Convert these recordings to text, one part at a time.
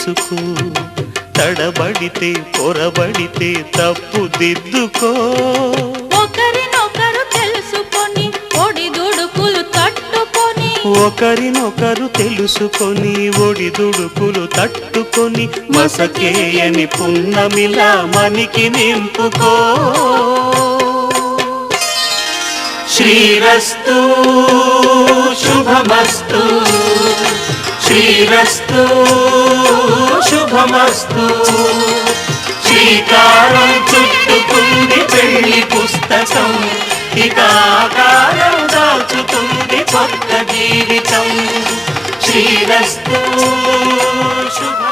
చేసుకో, తడబడితే పొరబడితే తప్పు దిద్దుకో. ఒకరినొకరు తెలుసుకొని ఒడిదుడుకులు తట్టుకొని, ఒకరినొకరు తెలుసుకొని ఒడిదుడుకులు తట్టుకొని, మసకేయని పున్నమిలా మనికి నింపుకో. శ్రీరస్తు శుభమస్తు, శ్రీరస్తు శుభమస్తు. శ్రీకారం చుట్టుకుంది పెళ్లి పుస్తకం, ఇక ఆకారం దాచుతుంది కొత్త జీవితం. శ్రీరస్తు శుభం.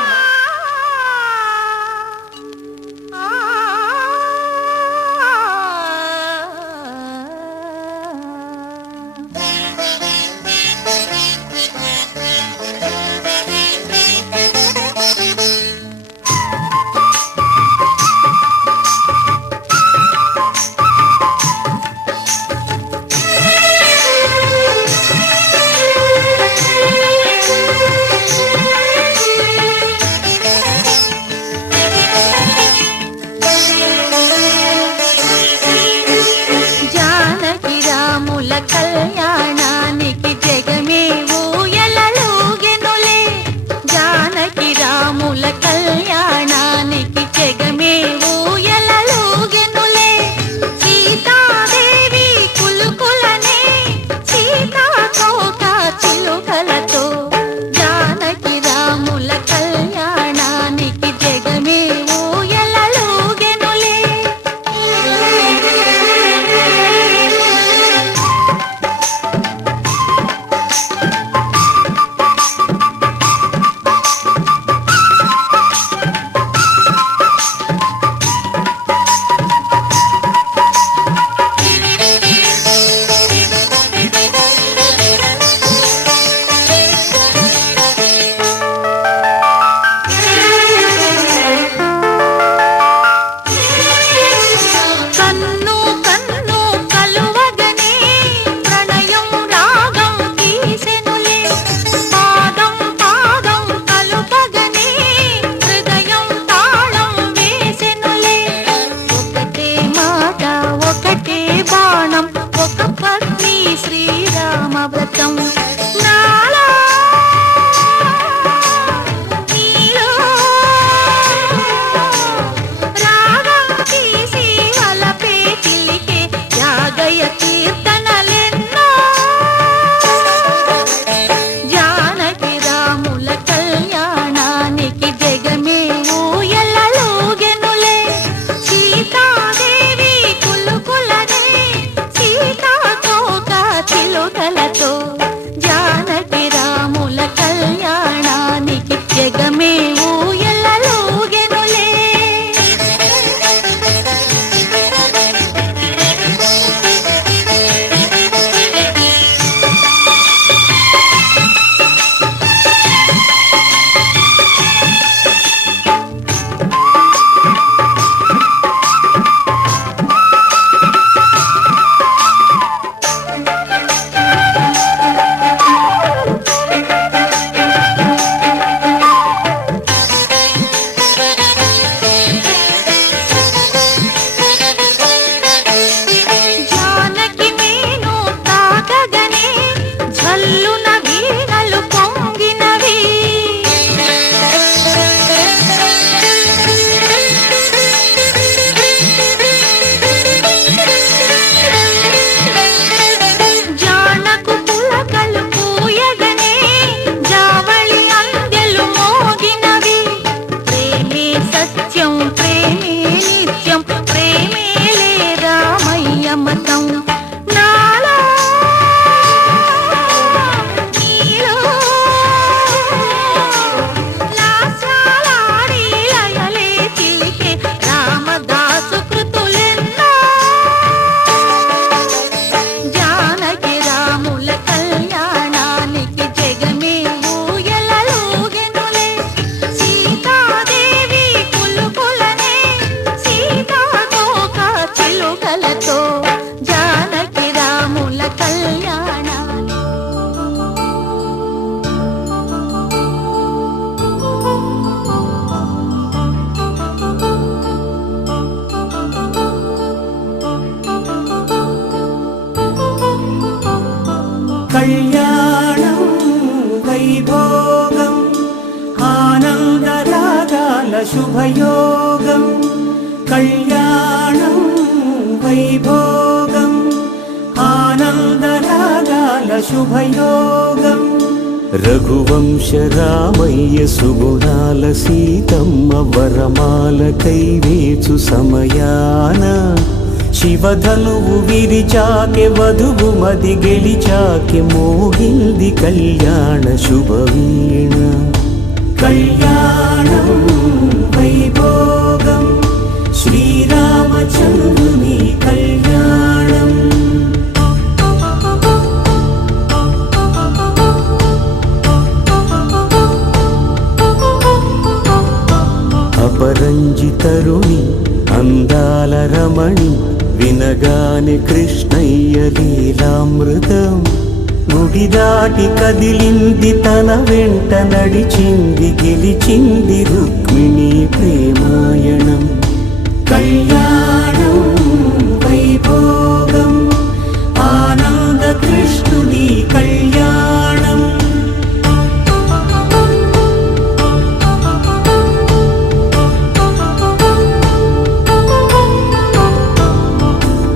వైభోగం ఆనందరాగాల శుభయోగం కళ్యాణం వైభోగం ఆనందరాగాల శుభయోగం రఘువంశ రామయ్య సుగుణాల సీతమ్మ వరమాల కైవేచు సమయాన శివధనువు విరిచాకె వధువు మది గెలిచాకె మోగింది కళ్యాణ శుభవీణ కళ్యాణం వైభోగం శ్రీరామచంద్రుని కళ్యాణం అపరంజి తరుణి అందాల రమణి వినగానే కృష్ణయ్య లీలామృతం గుడి దాటి కదిలింది తన వెంట నడిచింది గెలిచింది రుక్మిణి ప్రేమాయణం కళ్యాణం వైభోగం ఆనంద కృష్ణుని కళ్యాణం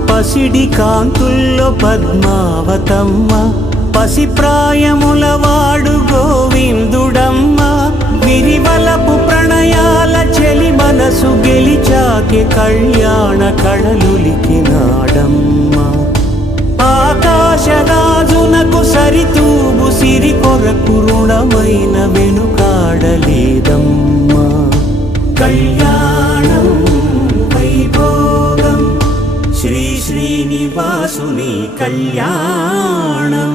పసిడి కాంతుల్లో పద్మావతమ్మ పసిప్రాయముల వాడు గోవిందుడమ్మ విరివలపు ప్రణయాల చెలి మనసు గెలిచాకె కళ్యాణ కళలులికినాడమ్మ ఆకాశరాజునకు సరితూగు సిరి కొరకు రుణమైన వెనుకాడలేదమ్మ కళ్యాణం వైభోగం శ్రీ శ్రీనివాసుని కళ్యాణం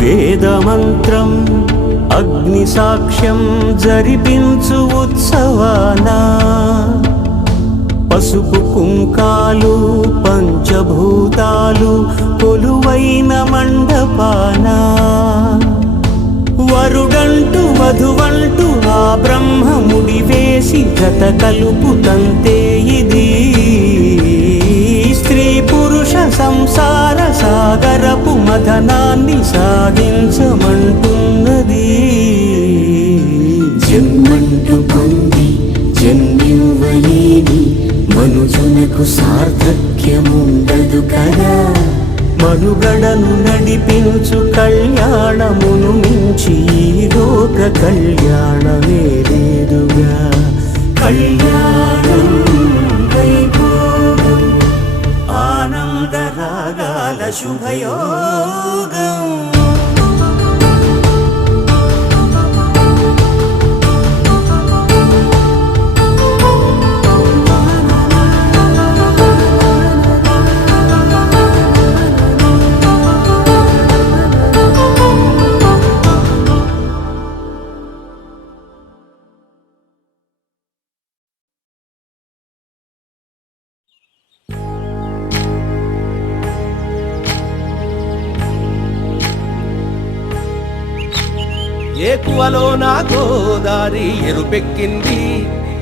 వేదమంత్రం అగ్ని సాక్ష్యం జరిపించు ఉత్సవానా పసుపు కుంకాలు పంచభూతాలు కొలువైన మండపాన వరుడంటూ వధువంటూ ఆ బ్రహ్మముడి వేసి జత కలుపుతంతే ఇది స్త్రీ పురుష సంసార సాగరపు మథనాన్ని సాగించమంటున్నది జన్మంటూ పొంది జన్మివ్వలేని మనుజునకు సార్థక్యముండదు కదా మనుగడను నడిపించు కళ్యాణమును మించి ఈ లోక కళ్యాణమే లేదుగా కళ్యాణం వైభోగం ఆనంద రాగాల శుభయోగం ఏకువలో నా గోదారి ఎరుపెక్కింది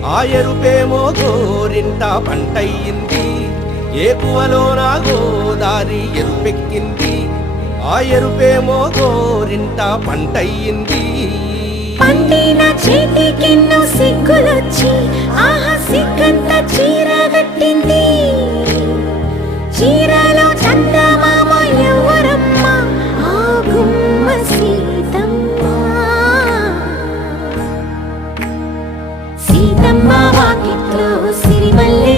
ఆ ఎరుపేమో గోరింట పంటయ్యింది ఏకువలో నా గోదారి ఎరుపెక్కింది ఆ ఎరుపేమో గోరింట పంటయ్యింది పండిన చేతికెన్నో సిగ్గులొచ్చి ఆహా సిగ్గంత చీర కట్టింది చీరలో చందమామ ఎవరమ్మ ఆ గుమ్మ సీతమ్మ సీతమ్మ వాకిట్లో సిరిమల్లె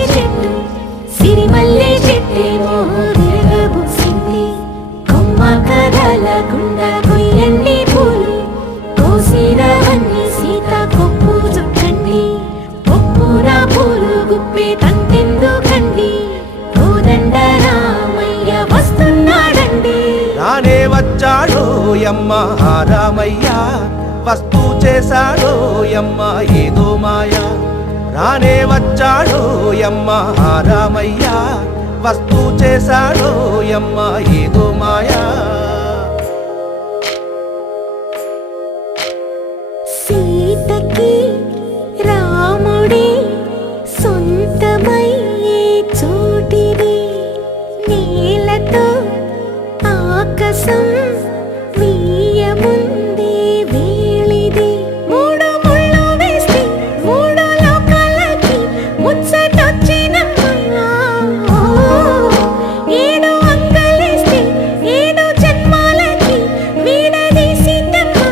చెట్టేమో విరగబూసింది కొమ్మ కదలకుండా కొయ్యండి పూలు కోసిరవన్నీ సీత కొప్పు చుట్టండి కొప్పున పూలు గుప్పే తంతెందుకండి కోదండ రామయ్య వస్తున్నాడండి రానే వచ్చాడో యమ్మ రామయ్య వస్తూ చేశాడో యమ్మ ఏదో మాయా రానే వచ్చాడో యమ్మ రామయ్య వస్తూ చేశాడో యమ్మ ఏదో మాయా కోసం వీయముందే వేళిది మూడు ముళ్ళు వేస్తే మూడు లోకాలకి ముచ్చటొచ్చినమ్మా ఏడు అంగలేస్తే ఏడు జన్మాలకి వీడదీసిందమ్మా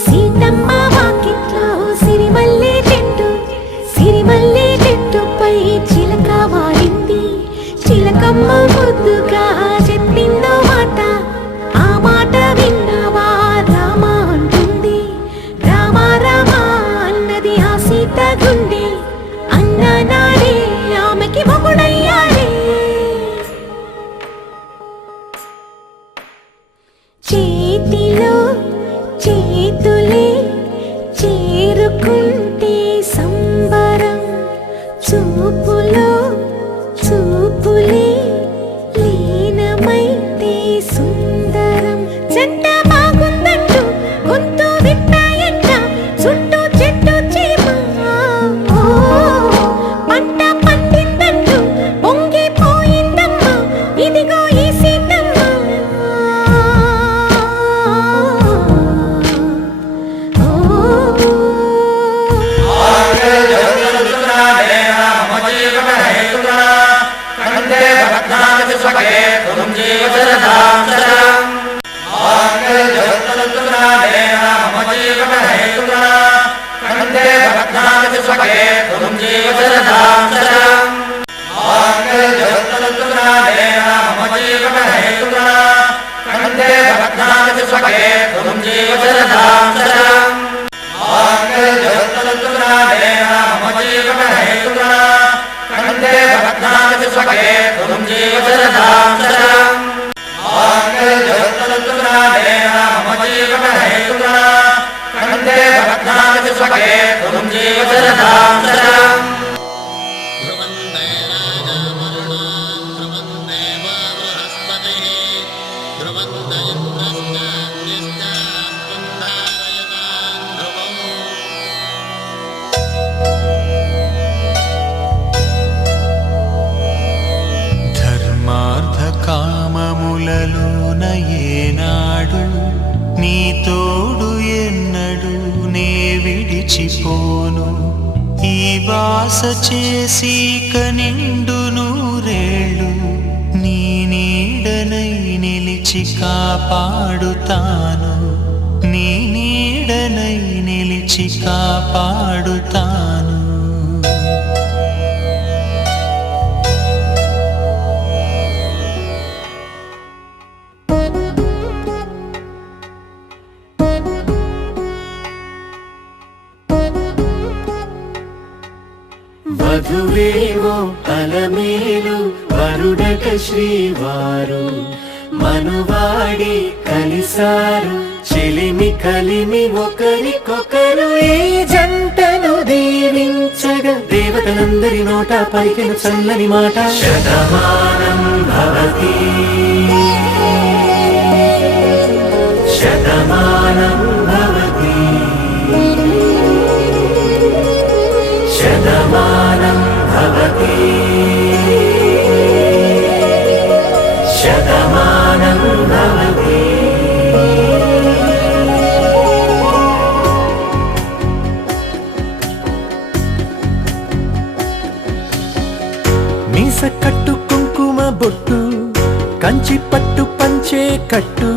సీతమ్మ వాకిట్లో సిరిమల్లె చెట్టుపై చిలక వాడింది చిలకమ్మ ముద్దుగా చెప్పిందో మాట ఆ మాట విన్నవా రామ అంటుంది రామ రామ అన్నది ఆ సీత గుండె అన్న నాడే ఆమెకి మొగుడయ్యాడే చేతిలో చేతులే చేరుకుంటే సంబరం చూపులో చూపులే లీనమైతే సుందరం జంట బాగుందంటూ గొంతు విప్పాయంట చుట్టూ చెట్టు చీమ పంట పండిందంటూ పొంగిపోయిందమ్మా ఇదిగో ఈ సీతమ్మ కామములలోన ఏనాడు నీ తోడు ఎన్నడు నే విడిచిపోను ఈ వాస చేసి కనిండు నూరేళ్ళు నీ నీడనై నిలిచి కాపాడుతాను నీ నీడనై నిలిచి కాపాడుతాను వధువేమో అలమేలు వరుడట శ్రీవారు మనువాడి కలిసారు చెలిమి కలిమి ఒకరికొకరు ఈ జంటను దీవించగా దేవతలందరి నోట పలికిన చల్లని మాట శతమానం భవతి శతమానం భవతి శతమానం భవతి శతమానం భవతి మీస కట్టు కుంకుమ బొట్టు కంచి పట్టు పంచే కట్టు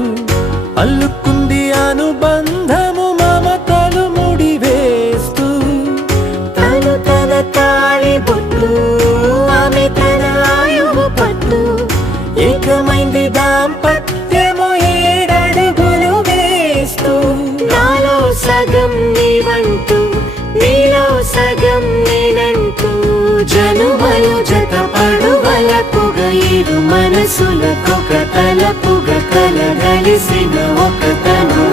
అల్లుకుంది అనుబంధము మమతలు ముడివేస్తూ తను తన తాళి బొట్టు ఆమె తన ఆయువు పట్టు ఏకమైంది దాంపత్యము 7 అడుగులు వేస్తూ నాలో సగం నీవంటూ నీలో సగం నేనంటూ జనుమలు జతపడువలపుగ ఇరు మనసులకొక తలపుగ కలగలిసిన ఒక తను